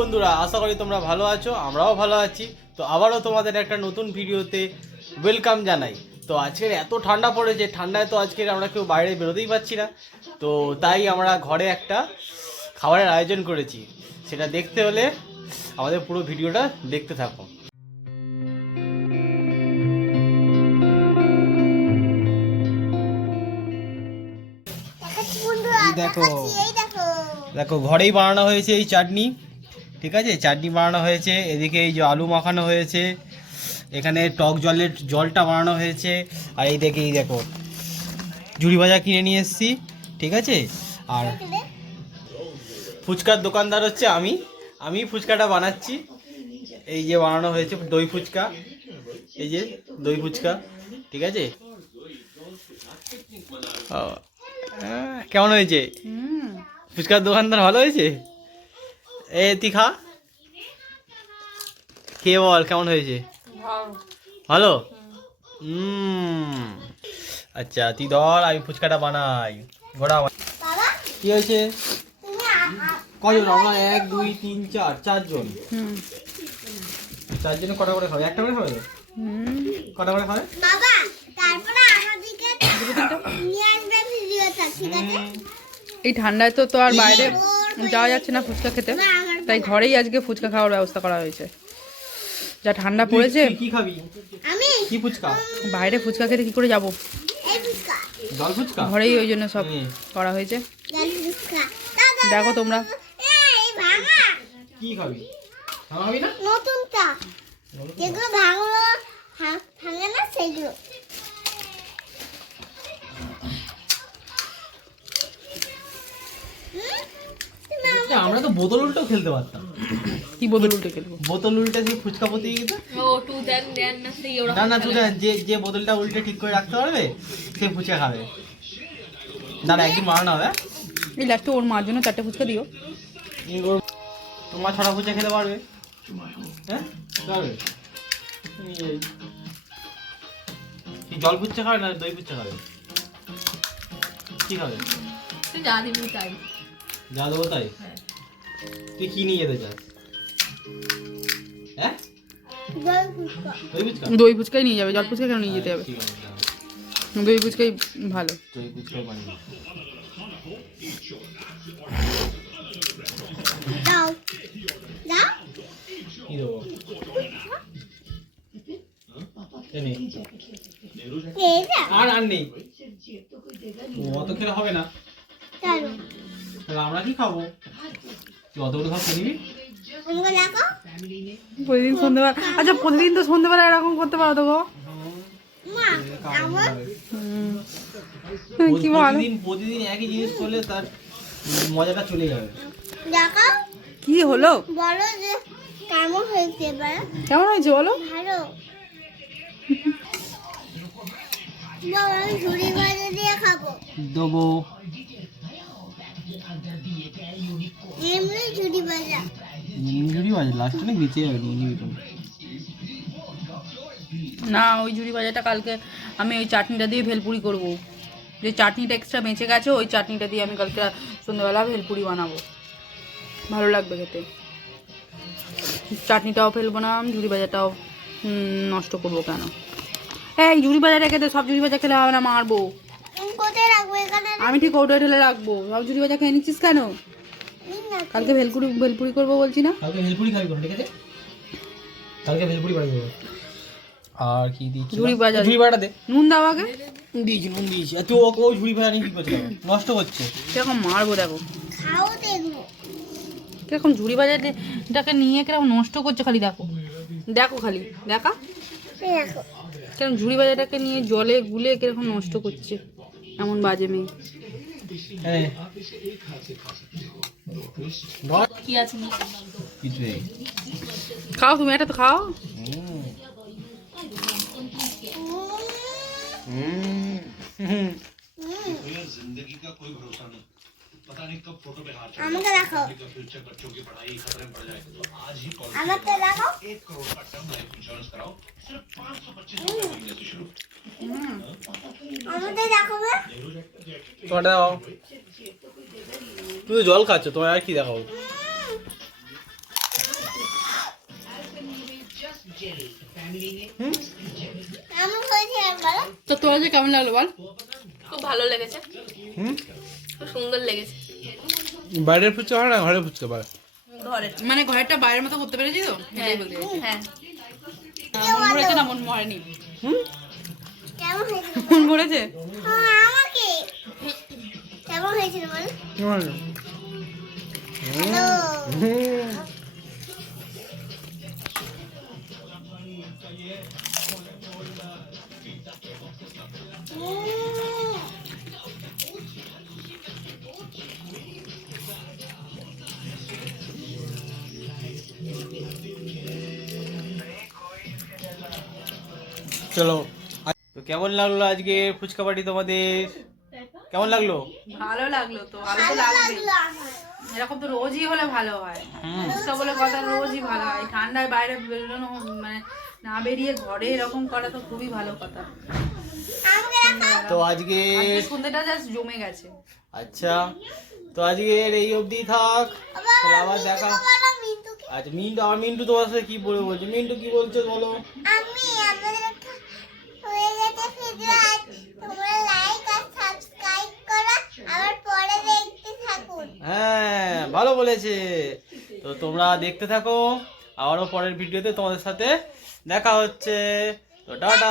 বন্ধুরা, আশা করি তোমরা ভালো আছো, আমরাও ভালো আছি। তো আবারও তোমাদের একটা নতুন ভিডিওতে ওয়েলকাম জানাই। তো আজকের এত ঠান্ডা পড়েছে, ঠান্ডায় তো আজকের আমরা কেউ বাইরে বেরোতেই পারছি না। তো তাই আমরা ঘরে একটা খাবারের আয়োজন করেছি। সেটা দেখতে হলে আমাদের পুরো ভিডিওটা দেখতে থাকো। দেখো দেখো ঘরেই বানানো হয়েছে এই চাটনি। ঠিক আছে, চাটনি বানানো হয়েছে, এদিকে এই যে আলু মাখানো হয়েছে, এখানে টক জলটা বানানো হয়েছে, আর এই দেখে এই দেখো ঝুড়ি ভাজা কিনে নিয়ে এসেছি। ঠিক আছে, আর ফুচকার দোকানদার হচ্ছে আমি ফুচকাটা বানাচ্ছি। এই যে বানানো হয়েছে দই ফুচকা, এই যে দই ফুচকা। ঠিক আছে, কেমন হয়েছে ফুচকার দোকানদার? ভালো হয়েছে। এ তুই খা, খেয়ে বল কেমন হয়েছে। ভালো। আচ্ছা তুই ধর, আমি ফুচকাটা বানাই। ঘোড়া কি হয়েছে? কজন আমরা? 1 2 3 4 চারজন। চারজনে কটা করে খাবে? একটা করে খাবে? কটা করে খাবে? এই ঠান্ডায় তো আর বাইরে যাওয়া যাচ্ছে না ফুচকা খেতে, তাই ঘরেই আজকে ফুচকা খাওয়ার ব্যবস্থা করা হয়েছে। যা ঠান্ডা পড়েছে, কি খাবি? কি ফুচকা? বাইরে ফুচকা খেতে কি করে যাব? জল ফুচকা ঘরেই ওই জন্য সব করা হয়েছে। দেখো তোমরা কি খাবি? খাবি না নতুনটা যেগুলো ভাঙে না সেগুলো। আমরা তো বোতল উল্টেও খেলতে পারতাম। কি বোতল উল্টে খেলবো? বোতল উল্টে সেই ফুচকা পতি না না, তুই যে বোতলটা উল্টে ঠিক করে রাখতে পারবে সে ফুচকা খাবে। দাঁড়া, একদিন মারানো হবে। এই লাস্টে ওর মার জন্য 4টে ফুচকা দিও। তোমার 6টা ফুচকা খেতে পারবে? হ্যাঁ পারবে। জল ফুচকা খাবে না দই ফুচকা খাবে? কি খাবে? যা দিবি তাই। যা দেবো তাই? তুই কি নিয়ে যেতে চাস? হ্যাঁ, দই ফুচকাই নিয়ে যাবে, জল ফুচকা কেন নিয়ে যেতে হবে? দই ফুচকাই ভালো। দই ফুচকা বানিয়ে দাও দাও কি দেবো? আর নেই, অত খেলে হবে না। তাহলে আমরা কি খাবো? তুই অতগুলো খাও, খেয়ে নিবি। প্রতিদিন সন্ধ্যেবেলা, আচ্ছা প্রতিদিন তো সন্ধ্যেবেলা এরকম করতে পারো তো গো। কি বল, প্রতিদিন একই জিনিস করলে তার মজাটা চলে যাবে। কি হলো বলো যে কেমন হয়েছে? কেমন হয়েছে বলো? ভালো। ঝুড়ি ভাজা দিয়ে খাবো। দেবো এমনি ঝুড়ি ভাজা। লাস্ট অনেক বেঁচে যাবে। না, ওই ঝুড়ি ভাজাটা কালকে আমি ওই চাটনিটা দিয়ে ভেলপুরি করব। যে চাটনিটা এক্সট্রা বেঁচে গেছে, ওই চাটনিটা দিয়ে আমি কালকে সন্ধ্যাবেলা ভেলপুরি বানাবো, ভালো লাগবে খেতে। চাটনিটাও ফেলবো না, ঝুড়ি ভাজাটাও নষ্ট করবো কেন? এই ঝুড়ি ভাজাটা খেতে, সব ঝুড়ি ভাজা খেলে হবে না, মারবো। কোথায় রাখবো? এখানে। আমি ঠিক কৌটোয় ঢেলে রাখবো। সব ঝুড়ি ভাজা খেয়ে নিচ্ছিস কেন? কালকে ভেলপুরি করবো বলছি না? কালকে ভেলপুরি খাবি? ঠিক আছে, কালকে ভেলপুরি বানিয়ে দেবো। আর কি দিচ্ছি? ঝুড়ি ভাজা দে। নুন দাও আগে। নুন দিয়েছি। তুই ওই ঝুড়ি ভাজা নিয়ে কি করছিস? নষ্ট করছে। কিরকম মারবো দেখো। খাও দেখবো কিরকম ঝুড়ি ভাজাটাকে নিয়ে কিরকম নষ্ট করছে, খালি দেখো দেখো, খালি দেখা কিরকম ঝুড়ি ভাজাটাকে নিয়ে জলে গুলে কিরকম নষ্ট করছে। এমন বাজে মেয়ে। কি আছে? খাও তুমি, এটা তো খাও। আমাকে দেখো, আমাকে দেখো। আমাকে দেখো। তুই তো জল খাচ্ছ, তোমার আর কি দেখাবো? কেমন হয়েছে বলো? তো তোর যে কেমন লাগলো বল? খুব ভালো লেগেছে, হুম খুব সুন্দর লেগেছে। বাইরের ফুচকা হয় না ঘরের ফুচকা পারে ঘরের মানে ঘরেরটা বাইরের মতো করতে পেরেছি তো, এটাই বলতে চাইছি। হ্যাঁ মন ভরেছে না মন ভরেনি? কেমন হয়েছিল? মন ভরেছে। আমাকে কেমন হয়েছিল বলো? হ্যালো। চলো, তো কেমন লাগলো আজকে ফুচকা পার্টি তোমাদের? কেমন লাগলো? ভালো লাগলো তো, ভালো তো ভালো লাগবে। লাগলো আমার। এরকম তো রোজই হলে ভালো হয়, ফুচকা বলে কথা, রোজই ভালো হয়। ঠান্ডায় বাইরে বেরোনো মানে না বেরিয়ে ঘরে এরকম করা তো খুবই ভালো কথা। আমাকে রাখো। তো আজকে আজকে সন্ধ্যেটা জাস্ট জমে গেছে। আচ্ছা, তো আজকের এই অবধি থাক, তাহলে আবার দেখা। বলো মিন্টুকে। আচ্ছা মিন্টু, আমার মিন্টু তোমার সাথে কি বলে বলছে? মিন্টু কি বলছো বলো? আমি আপনাদের হয়ে গেছে ভিডিও, আজ তোমরা লাইক আর সাবস্ক্রাইব করো, আবার পরে দেখতে থাকুন। হ্যাঁ ভালো বলেছে। তো তোমরা দেখতে থাকো, আবারও পরের ভিডিওতে তোমাদের সাথে দেখা হচ্ছে। তো টাটা।